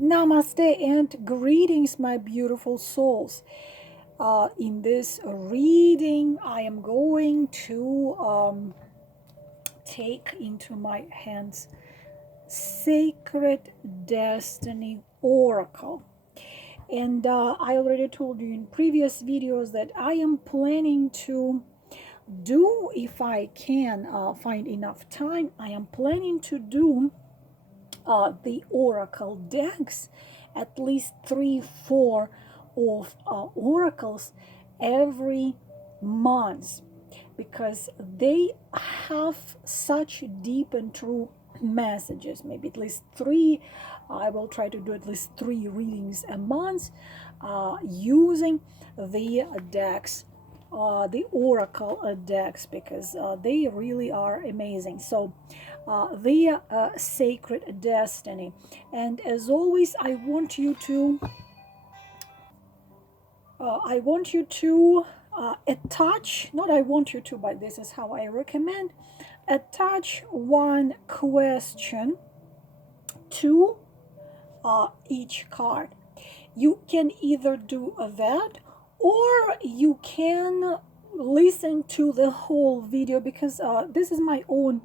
Namaste and greetings, my beautiful souls. In this reading, I am going to take into my hands Sacred Destiny Oracle. And I already told you in previous videos that I am planning to do, if I can find enough time, I am planning to do the oracle decks, at least 3-4 of oracles every month, because they have such deep and true messages. Maybe at least three. I will try to do at least 3 readings a month using the decks, the oracle decks, because they really are amazing. So the Sacred Destiny, and as always, I want you to attach, not I want you to, but this is how I recommend, attach one question to each card. You can either do that, or you can listen to the whole video, because this is my own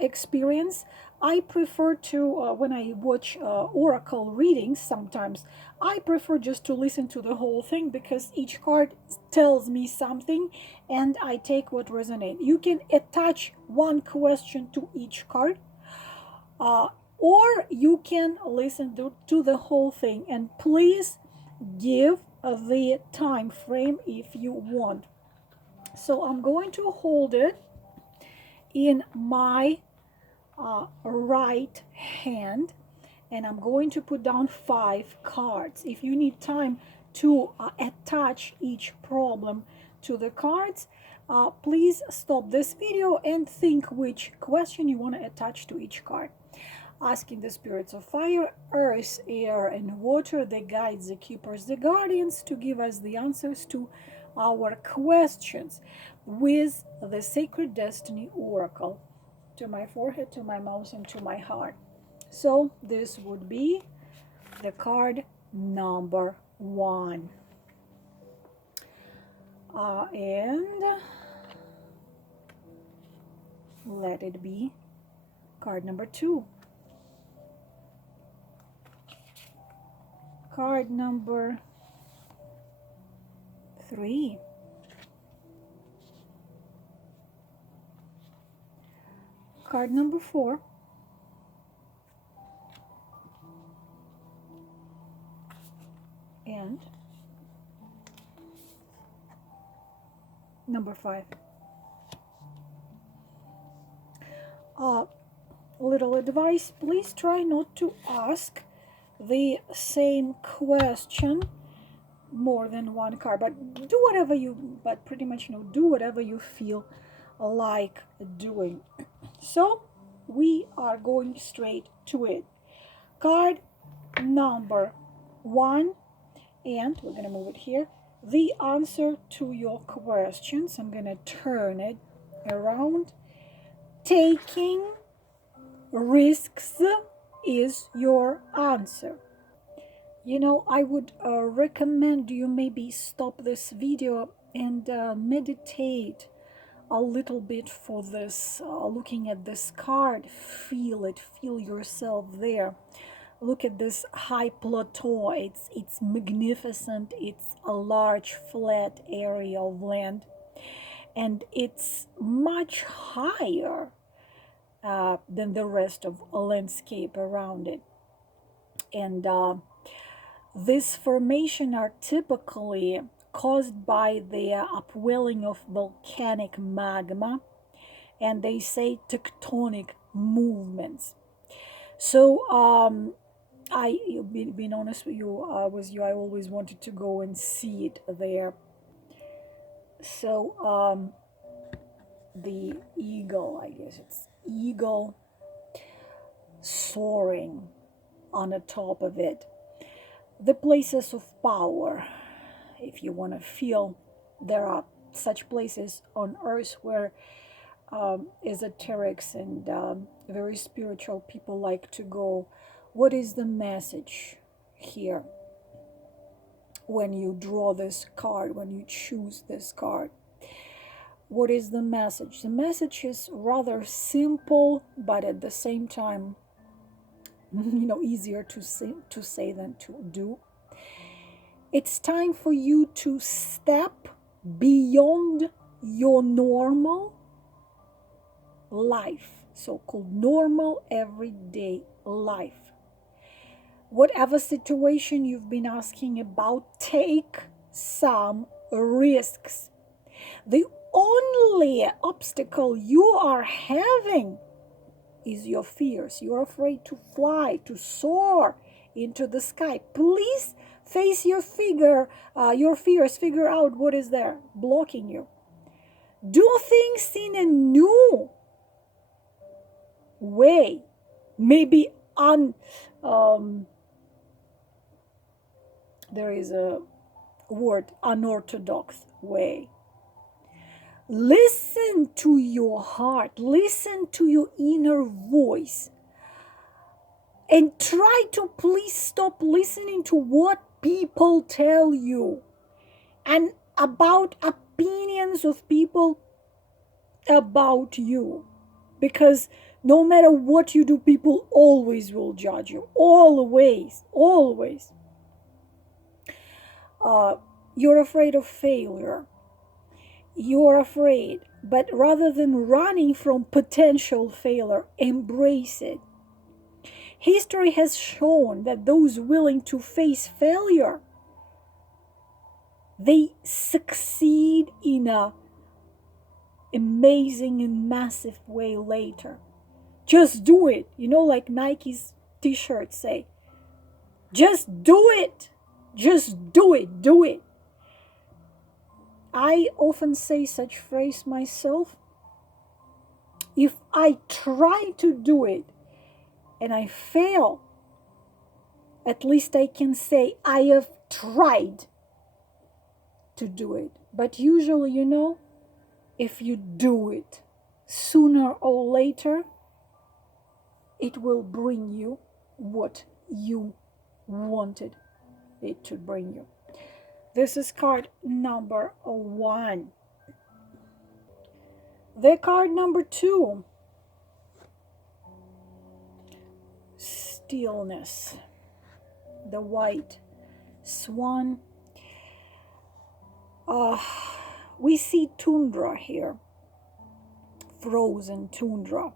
experience. I prefer to, when I watch oracle readings, sometimes I prefer just to listen to the whole thing, because each card tells me something and I take what resonates. You can attach one question to each card, or you can listen to the whole thing, and please give the time frame if you want. So I'm going to hold it in my right hand, and I'm going to put down 5 cards. If you need time to attach each problem to the cards, please stop this video and think which question you want to attach to each card. Asking the spirits of fire, earth, air, and water, the guides, the keepers, the guardians, to give us the answers to our questions with the Sacred Destiny Oracle, to my forehead, to my mouth, and to my heart. So this would be the card number 1. And let it be card number 2. Card number 3. Card number 4. And number 5. Little advice, please try not to ask the same question more than one card, but do whatever you, but pretty much, do whatever you feel like doing. So we are going straight to it. Card number 1, and we're going to move it here. The answer to your questions. I'm going to turn it around. Taking risks is your answer. I would recommend you maybe stop this video and meditate a little bit for this, looking at this card. Feel it, feel yourself there. Look at this high plateau. It's magnificent. It's a large flat area of land, and it's much higher than the rest of a landscape around it. And these formations are typically caused by the upwelling of volcanic magma, and they say tectonic movements. So being honest with you, I always wanted to go and see it there. So the eagle, I guess it's eagle, soaring on the top of it. The places of power, if you want to feel, there are such places on earth where esoterics and very spiritual people like to go, What is the message here when you draw this card, when you choose this card? What is the message? The message is rather simple, but at the same time, easier to say than to do. It's time for you to step beyond your normal life, so-called normal everyday life. Whatever situation you've been asking about, take some risks. The only obstacle you are having is your fears. You're afraid to fly, to soar into the sky. Please face your fears. Figure out what is there blocking you. Do things in a new way, maybe there is a word, unorthodox way. Listen to your heart, listen to your inner voice, and try to please stop listening to what people tell you and about opinions of people about you. Because no matter what you do, people always will judge you. Always, always. You're afraid of failure. You're afraid, but rather than running from potential failure, embrace it. History has shown that those willing to face failure, they succeed in a amazing and massive way later. Just do it. Like Nike's t-shirts say, just do it. Just do it. Do it. I often say such phrase myself. If I try to do it and I fail, at least I can say I have tried to do it. But usually, if you do it, sooner or later, it will bring you what you wanted it to bring you. This is card number 1. The card number 2, stillness. The white swan. We see tundra here, frozen tundra,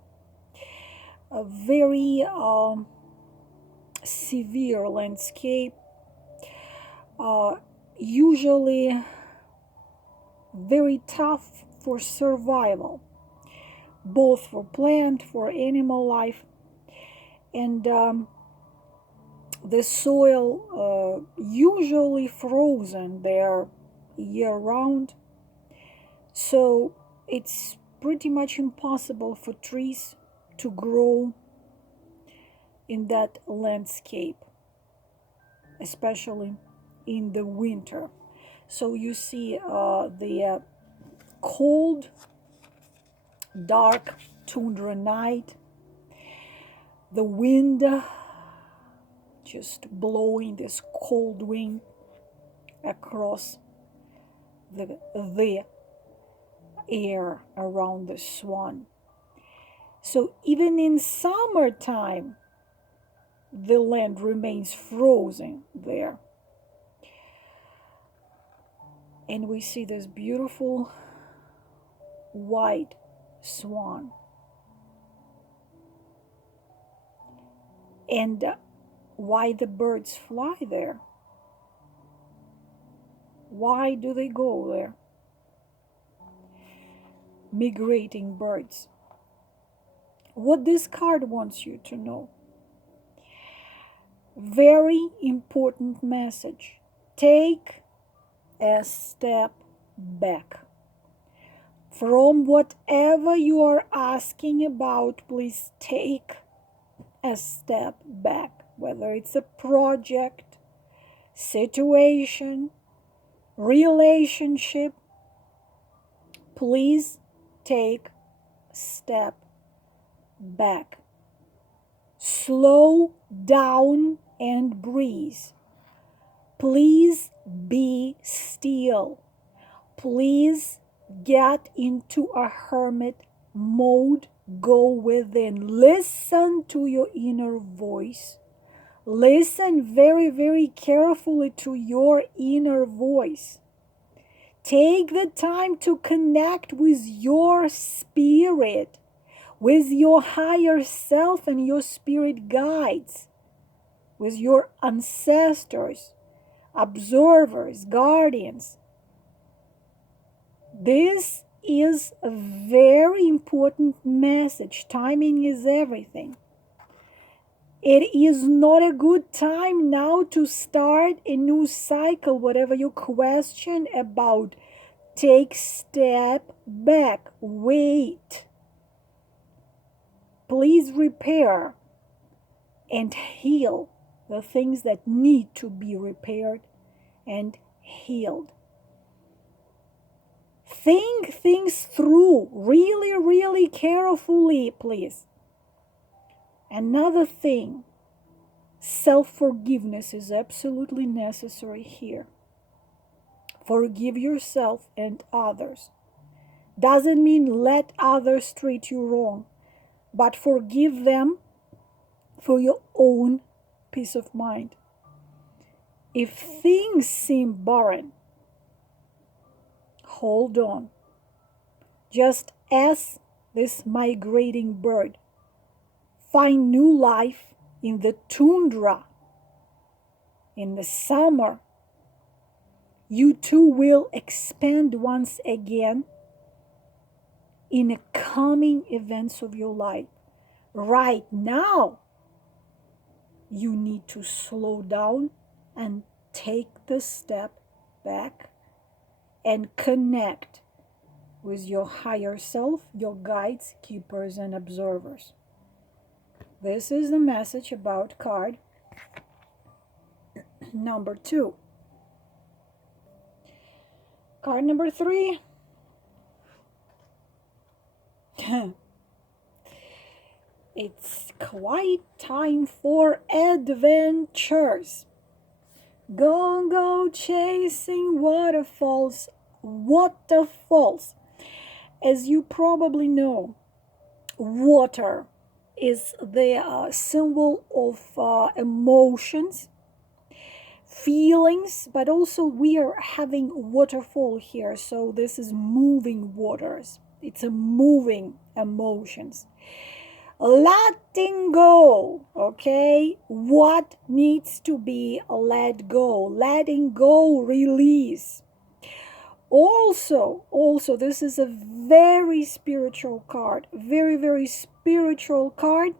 a very severe landscape, usually very tough for survival, both for plant, for animal life, and the soil usually frozen there year-round, so it's pretty much impossible for trees to grow in that landscape, especially in the winter. So you see the cold, dark tundra night, the wind just blowing this cold wind across the air around the swan. So even in summertime, the land remains frozen there. And we see this beautiful white swan. And why the birds fly there? Why do they go there? Migrating birds. What this card wants you to know. Very important message. Take a step back. From whatever you are asking about, please take a step back. Whether it's a project, situation, relationship, please take a step back Slow down and breathe. Please be still. Please get into a hermit mode. Go within. Listen to your inner voice. Listen very, very carefully to your inner voice. Take the time to connect with your spirit, with your higher self and your spirit guides, with your ancestors, observers, guardians. This is a very important message. Timing is everything. It is not a good time now to start a new cycle. Whatever your question about, take step back. Wait. Please repair and heal the things that need to be repaired and healed. Think things through really, really carefully, please. Another thing, self-forgiveness is absolutely necessary here. Forgive yourself and others. Doesn't mean let others treat you wrong, but forgive them for your own peace of mind. If things seem barren, hold on. Just as this migrating bird find new life in the tundra in the summer, you too will expand once again in the coming events of your life. Right now, you need to slow down and take the step back and connect with your higher self, your guides, keepers, and observers. This is the message about card number 2. Card number 3. It's quite time for adventures. Go chasing waterfalls. Waterfalls. As you probably know, water is the symbol of emotions, feelings, but also we are having waterfall here. So this is moving waters. It's a moving emotions. Letting go, okay? What needs to be let go? Letting go, release. Also, this is a very spiritual card. Very, very spiritual card.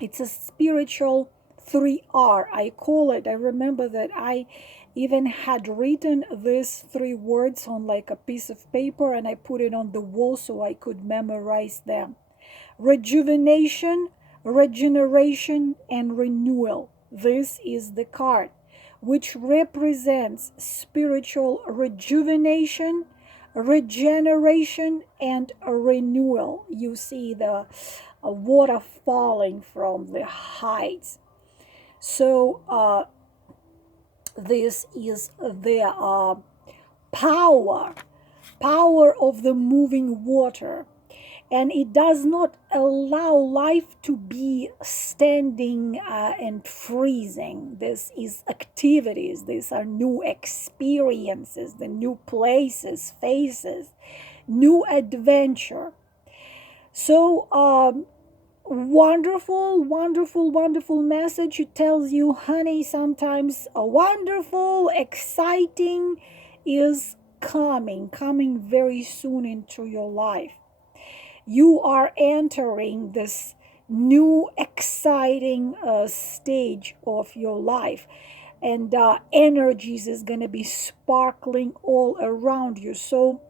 It's a spiritual 3R. I call it. I remember that I even had written these 3 words on like a piece of paper and I put it on the wall so I could memorize them. Rejuvenation, regeneration, and renewal. This is the card which represents spiritual rejuvenation, regeneration, and renewal. You see the water falling from the heights. So this is the power of the moving water. And it does not allow life to be standing and freezing. This is activities. These are new experiences, the new places, faces, new adventure. So wonderful, wonderful, wonderful message. It tells you, honey, sometimes a wonderful, exciting is coming very soon into your life. You are entering this new exciting stage of your life, and energies is going to be sparkling all around you. So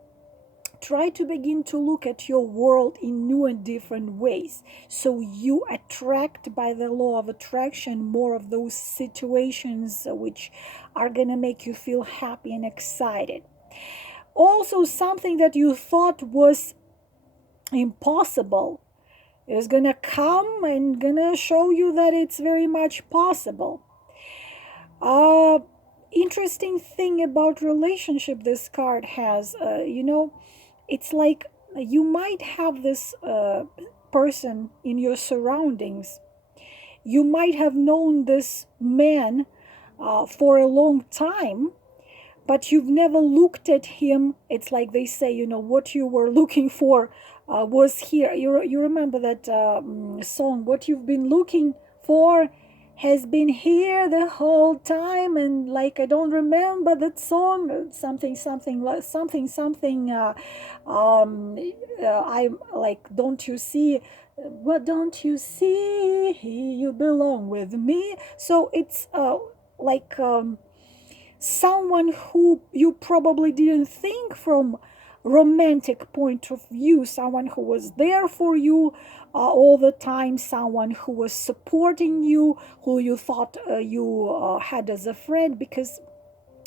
try to begin to look at your world in new and different ways, so you attract, by the law of attraction, more of those situations which are going to make you feel happy and excited. Also, something that you thought was impossible is gonna come and gonna show you that it's very much possible. uh Interesting thing about relationship this card has, it's like you might have this person in your surroundings. You might have known this man for a long time, but you've never looked at him. It's like they say, what you were looking for was here. You remember that song, what you've been looking for has been here the whole time. And like, I don't remember that song, something something something something I'm like, don't you see, what don't you see, you belong with me. So it's like someone who you probably didn't think from romantic point of view, someone who was there for you all the time, someone who was supporting you, who you thought you had as a friend, because,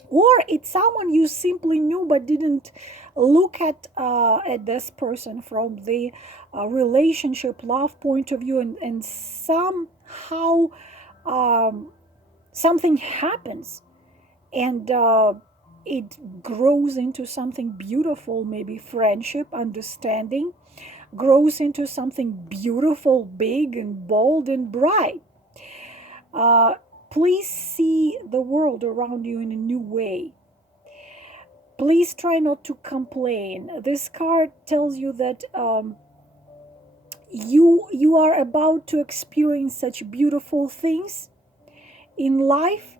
or it's someone you simply knew but didn't look at this person from the relationship love point of view, and somehow something happens, and it grows into something beautiful, maybe friendship, understanding, grows into something beautiful, big and bold and bright. uh, please see the world around you in a new way. Please try not to complain. This card tells you that you are about to experience such beautiful things in life,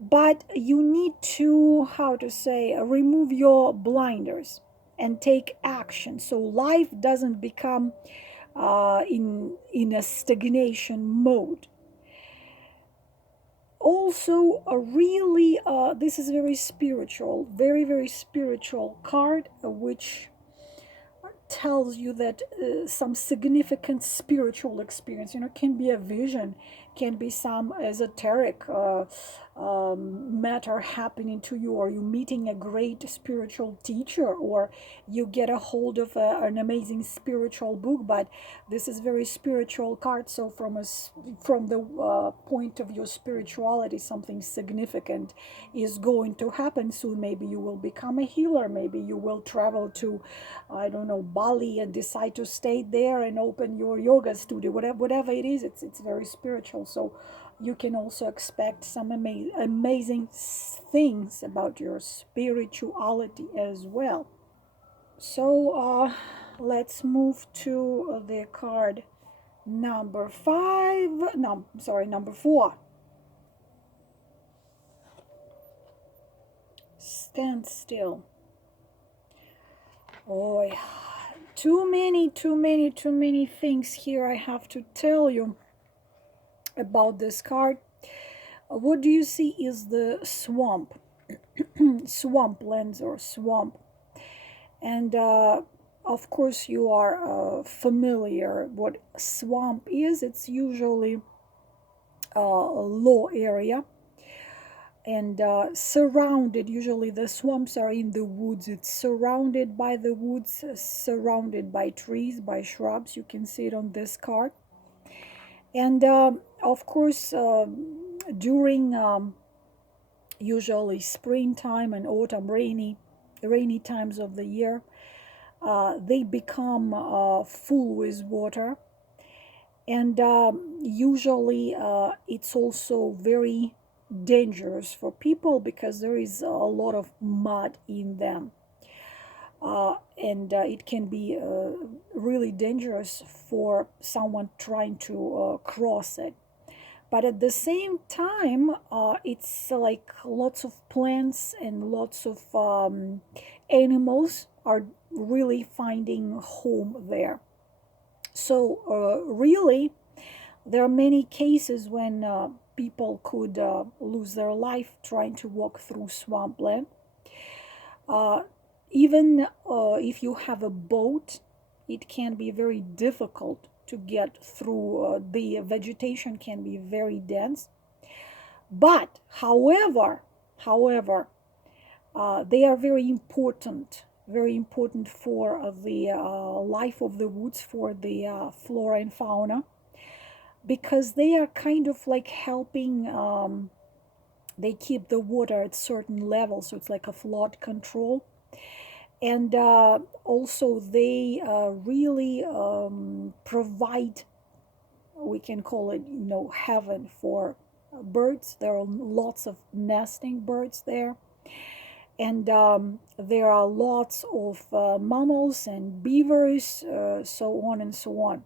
but you need to, how to say, remove your blinders and take action, so life doesn't become in a stagnation mode. Also, really, this is very spiritual, very very spiritual card, which tells you that some significant spiritual experience, can be a vision, can be some esoteric matter happening to you, or you meeting a great spiritual teacher, or you get a hold of an amazing spiritual book. But this is very spiritual card, so from the point of your spirituality, something significant is going to happen soon. Maybe you will become a healer, maybe you will travel to, I don't know, Bali, and decide to stay there and open your yoga studio. Whatever it is, it's very spiritual. So you can also expect some amazing things about your spirituality as well. So let's move to the card number 5. No, sorry, number 4. Stand still. Oh, yeah. Too many things here I have to tell you about this card. What do you see is the swamp, swamplands or swamp, and of course you are familiar what swamp is. It's usually a low area, and surrounded, usually the swamps are in the woods. It's surrounded by the woods, surrounded by trees, by shrubs. You can see it on this card. And of course during usually springtime and autumn, rainy times of the year, they become full with water. And usually it's also very dangerous for people because there is a lot of mud in them, and it can be really dangerous for someone trying to cross it. But at the same time, it's like lots of plants and lots of animals are really finding home there. So really, there are many cases when people could lose their life trying to walk through swampland. Uh, Even if you have a boat, it can be very difficult to get through. The vegetation can be very dense. But however, they are very important very important for the life of the woods, for the flora and fauna, because they are kind of like helping. They keep the water at certain levels, so it's like a flood control. And also they really provide, we can call it, heaven for birds. There are lots of nesting birds there, and there are lots of mammals and beavers, so on and so on.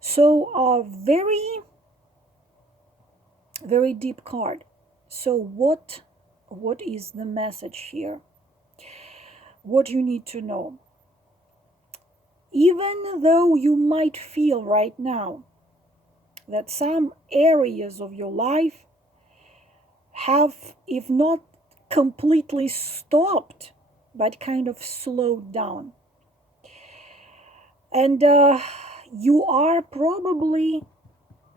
So very, very deep card. So what is the message here? What you need to know? Even though you might feel right now that some areas of your life have, if not completely stopped, but kind of slowed down. And you're probably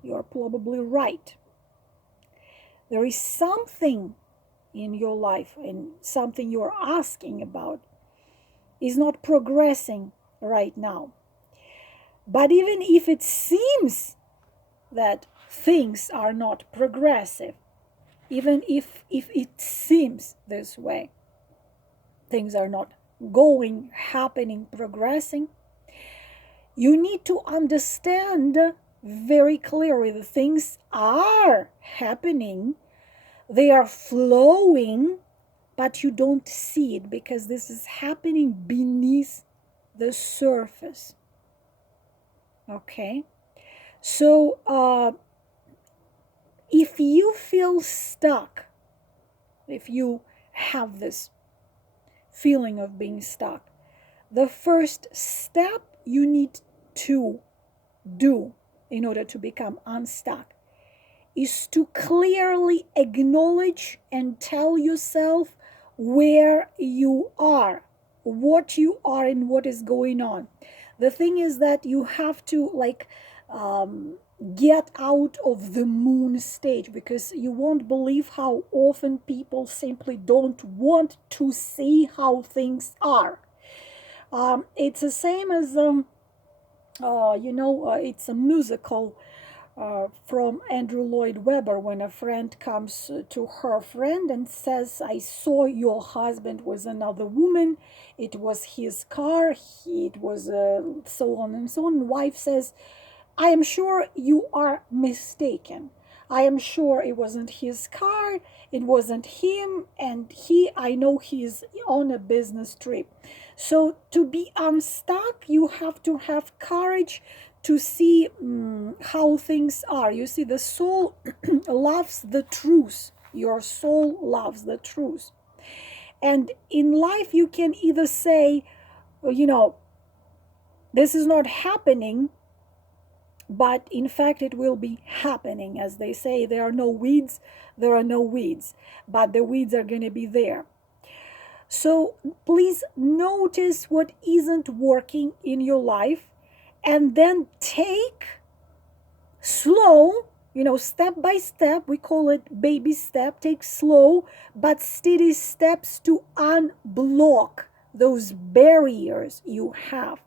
right. There is something in your life, and something you're asking about is not progressing right now. But even if it seems that things are not progressive, even if it seems this way, things are not happening, progressing, you need to understand very clearly the things are happening, they are flowing, but you don't see it because this is happening beneath the surface. Okay? So if you feel stuck, if you have this feeling of being stuck, the first step you need to do in order to become unstuck is to clearly acknowledge and tell yourself where you are, what you are, and what is going on. The thing is that you have to get out of the moon stage, because you won't believe how often people simply don't want to see how things are. It's the same as it's a musical from Andrew Lloyd Webber, when a friend comes to her friend and says, I saw your husband with another woman, it was his car, it was so on and so on. Wife says, I am sure you are mistaken. I am sure it wasn't his car, it wasn't him, and I know he's on a business trip. So to be unstuck, you have to have courage to see how things are. You see, the soul loves the truth. Your soul loves the truth. And in life, you can either say, this is not happening, but in fact it will be happening. As they say, there are no weeds, but the weeds are going to be there. So please notice what isn't working in your life, and then take slow, step by step, we call it baby step, take slow but steady steps to unblock those barriers you have.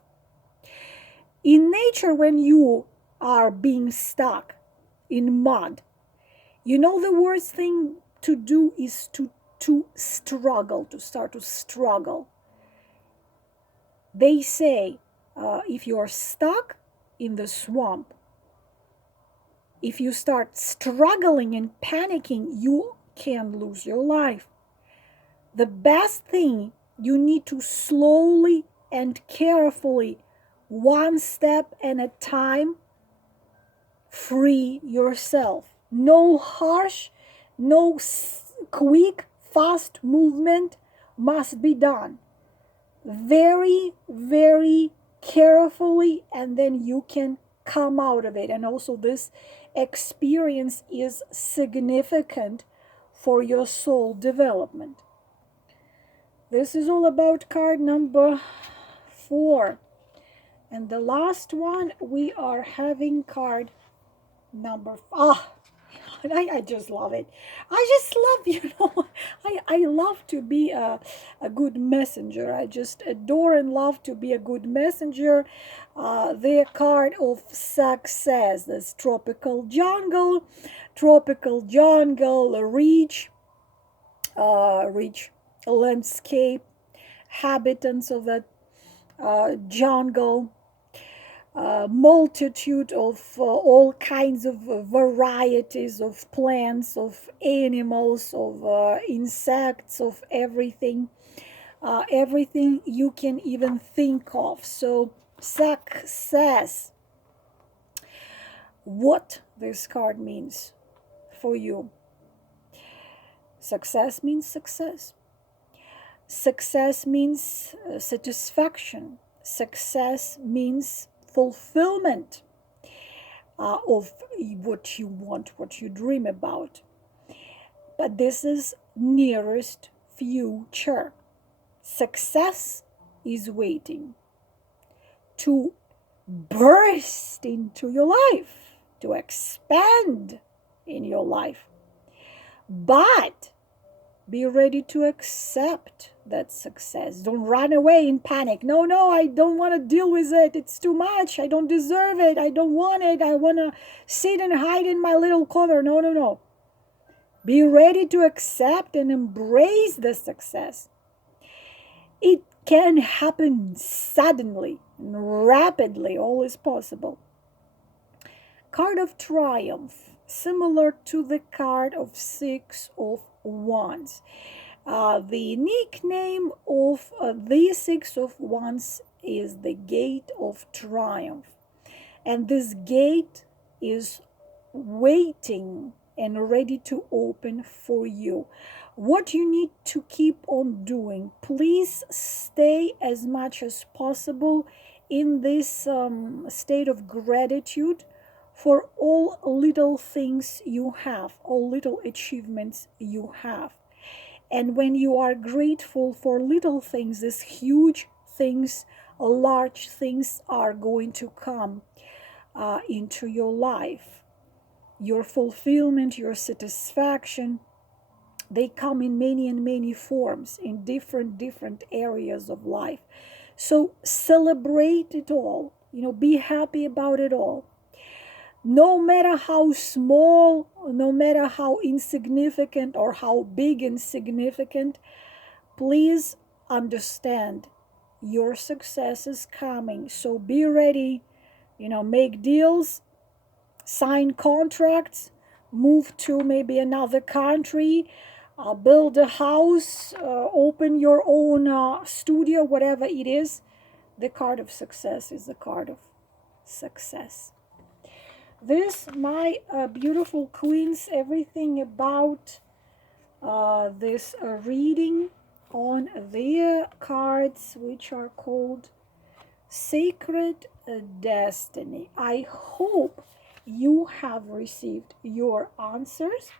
In nature, when you are being stuck in mud, the worst thing to do is to struggle, to start to struggle. They say if you're stuck in the swamp, if you start struggling and panicking, you can lose your life. The best thing, you need to slowly and carefully, one step at a time, free yourself. No harsh, no quick, fast movement must be done. Very, very carefully, and then you can come out of it. And also, this experience is significant for your soul development. This is all about card number 4. And the last one, we are having card number I just love it. I just love, I love to be a good messenger. I just adore and love to be a good messenger. The card of success, this tropical jungle, rich landscape, habitants of that jungle, multitude of all kinds of varieties of plants, of animals, of insects, of everything, everything you can even think of. So, success, what this card means for you. Success means success. Success means satisfaction. Success means fulfillment of what you want, what you dream about. But this is nearest future. Success is waiting to burst into your life, to expand in your life. But be ready to accept that success. Don't run away in panic. No, I don't want to deal with it. It's too much. I don't deserve it. I don't want it. I want to sit and hide in my little corner. No. Be ready to accept and embrace the success. It can happen suddenly and rapidly. All is possible. Card of Triumph, similar to the card of Six of Wands. The nickname of the Six of Wands is the Gate of Triumph. And this gate is waiting and ready to open for you. What you need to keep on doing, please stay as much as possible in this state of gratitude for all little things you have, all little achievements you have. And when you are grateful for little things, these huge things, large things are going to come into your life. Your fulfillment, your satisfaction, they come in many and many forms, in different areas of life. So celebrate it all, be happy about it all. No matter how small, no matter how insignificant or how big and significant, please understand your success is coming. So be ready, make deals, sign contracts, move to maybe another country, build a house, open your own studio, whatever it is. The card of success is the card of success. This, my beautiful queens, everything about this reading on their cards, which are called Sacred Destiny. I hope you have received your answers,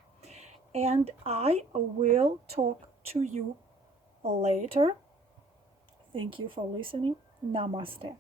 and I will talk to you later. Thank you for listening. Namaste.